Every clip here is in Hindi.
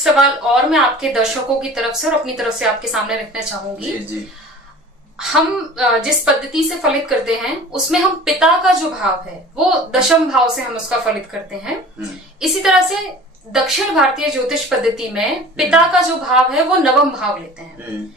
सवाल और मैं आपके दर्शकों की तरफ से और अपनी तरफ से आपके सामने रखना चाहूंगी। जी। हम जिस पद्धति से फलित करते हैं उसमें हम पिता का जो भाव है वो दशम भाव से हम उसका फलित करते हैं। इसी तरह से दक्षिण भारतीय ज्योतिष पद्धति में पिता का जो भाव है वो नवम भाव लेते हैं।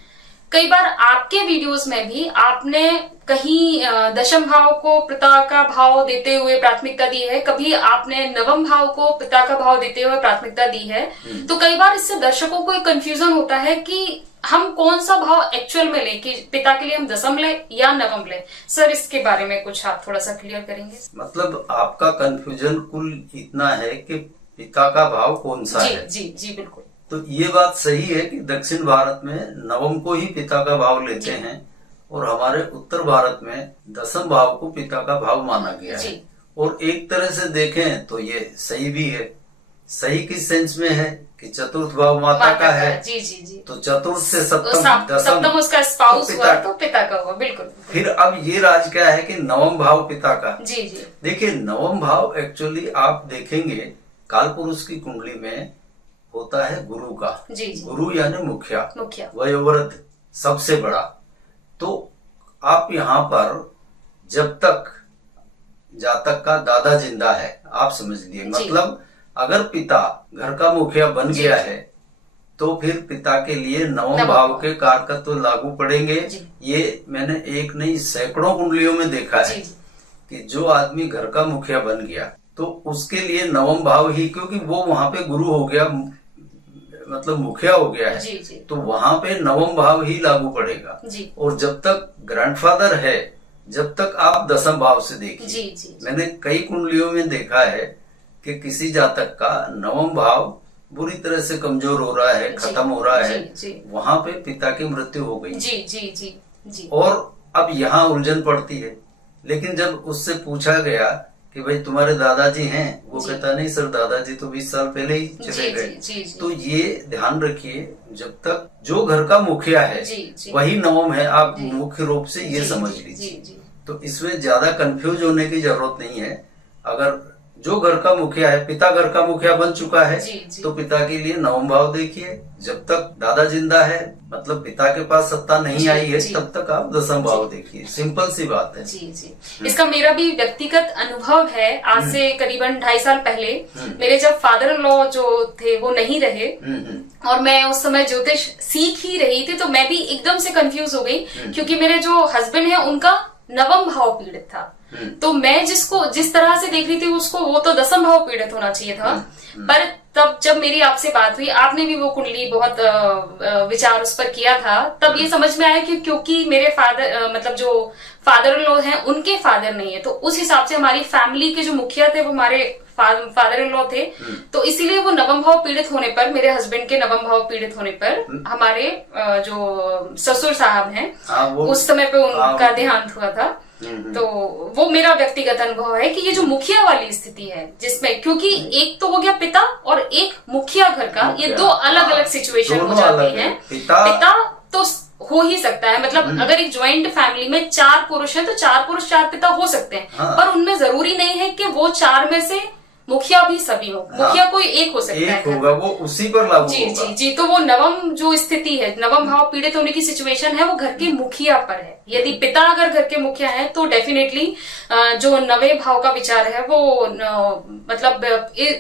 कई बार आपके वीडियोस में भी आपने कहीं दशम भाव को पिता का भाव देते हुए प्राथमिकता दी है, कभी आपने नवम भाव को पिता का भाव देते हुए प्राथमिकता दी है। तो कई बार इससे दर्शकों को एक कंफ्यूजन होता है कि हम कौन सा भाव एक्चुअल में लें, कि पिता के लिए हम दशम लें या नवम लें। सर, इसके बारे में कुछ आप थोड़ा सा क्लियर करेंगे? मतलब आपका कंफ्यूजन कुल इतना है कि पिता का भाव कौन सा है। जी बिल्कुल। तो ये बात सही है कि दक्षिण भारत में नवम को ही पिता का भाव लेते हैं और हमारे उत्तर भारत में दशम भाव को पिता का भाव माना गया है। और एक तरह से देखें तो ये सही भी है। सही किस सेंस में है कि चतुर्थ भाव माता का है। जी। तो चतुर्थ से सप्तम सप्तम उसका स्पाउस हुआ तो पिता का हुआ। बिल्कुल। फिर अब ये राज क्या है कि नवम भाव पिता का। जी। देखिए, नवम भाव एक्चुअली आप देखेंगे काल पुरुष की कुंडली में होता है गुरु का। जी। गुरु यानी मुखिया वयोवृद्ध सबसे बड़ा। तो आप यहाँ पर जब तक जातक का दादा जिंदा है, आप समझ लिए, मतलब अगर पिता घर का मुखिया बन गया है तो फिर पिता के लिए नवम भाव के कारक तो लागू पड़ेंगे। ये मैंने एक नहीं सैकड़ों कुंडलियों में देखा है कि जो आदमी घर का मुखिया बन गया तो उसके लिए नवम भाव ही, क्योंकि वो वहां पे गुरु हो गया, मतलब मुखिया हो गया है, तो वहां पे नवम भाव ही लागू पड़ेगा। और जब तक ग्रैंडफादर है, जब तक आप दशम भाव से देखिए। मैंने कई कुंडलियों में देखा है कि किसी जातक का नवम भाव बुरी तरह से कमजोर हो रहा है, खत्म हो रहा है, वहां पे पिता की मृत्यु हो गई। जी। और अब यहाँ उलझन पड़ती है। लेकिन जब उससे पूछा गया कि भाई तुम्हारे दादाजी हैं, वो कहता नहीं सर, दादाजी तो 20 साल पहले ही चले गए। तो ये ध्यान रखिए, जब तक जो घर का मुखिया है वही नवम है, आप मुख्य रूप से ये समझ लीजिए। तो इसमें ज्यादा कंफ्यूज होने की जरूरत नहीं है। अगर जो घर का मुखिया है, पिता घर का मुखिया बन चुका है, तो पिता के लिए नवम भाव देखिए। जब तक दादा जिंदा है, मतलब पिता के पास सत्ता नहीं आई है, तब तक आप दशम भाव देखिए। सिंपल सी बात है। जी। इसका मेरा भी व्यक्तिगत अनुभव है। आज से करीबन 2.5 साल पहले मेरे जब फादर इन लॉ जो थे वो नहीं रहे और मैं उस समय ज्योतिष सीख ही रही थी, तो मैं भी एकदम से कंफ्यूज हो गई, क्योंकि मेरे जो हस्बैंड है उनका नवम भाव पीड़ित था। तो मैं जिस तरह से देख रही थी उसको, वो तो दशम भाव पीड़ित होना चाहिए था। पर तब जब मेरी आपसे बात हुई, आपने भी वो कुंडली बहुत विचार उस पर किया था, तब ये समझ में आया कि क्योंकि मेरे फादर, मतलब जो फादर इन लॉ हैं उनके फादर नहीं है, तो उस हिसाब से हमारी फैमिली के जो मुखिया थे वो हमारे फादर इन लॉ थे। तो इसीलिए वो नवम भाव पीड़ित होने पर, मेरे हस्बैंड के नवम भाव पीड़ित होने पर हमारे जो ससुर साहब हैं उस समय पे उनका देहांत हुआ था। तो वो मेरा व्यक्तिगत अनुभव है कि ये जो मुखिया वाली स्थिति है, जिसमें क्योंकि एक तो हो गया पिता और एक मुखिया घर का, ये दो अलग अलग सिचुएशन हो जाती हैं। पिता तो हो ही सकता है, मतलब अगर एक ज्वाइंट फैमिली में 4 पुरुष हैं तो 4 पुरुष 4 पिता हो सकते हैं। पर उनमें जरूरी नहीं है कि वो 4 में से मुखिया भी सभी हो। मुखिया कोई एक हो सकता है, एक होगा, वो उसी पर लागू होगा। जी। तो वो नवम जो स्थिति है, नवम भाव पीड़ित होने की सिचुएशन है, वो घर के मुखिया पर है। यदि पिता अगर घर के मुखिया है तो डेफिनेटली जो नवे भाव का विचार है वो मतलब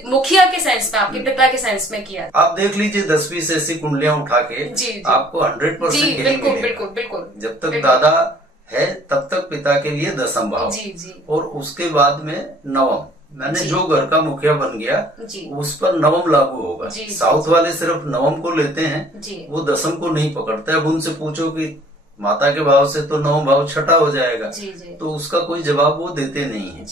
मुखिया के सेंस में, आपके पिता के सेंस में किया। आप देख लीजिए 10-20 से ऐसी कुंडलियां उठा के आपको 100% बिल्कुल। जब तक दादा है तब तक पिता के लिए दशम भाव, और उसके बाद में नवम। मैंने जो घर का मुखिया बन गया उस पर नवम लागू होगा। साउथ वाले सिर्फ नवम को लेते हैं, वो दशम को नहीं पकड़ते। अब उनसे पूछो कि माता के भाव से तो नवम भाव छठा हो जाएगा, तो उसका कोई जवाब वो देते नहीं है।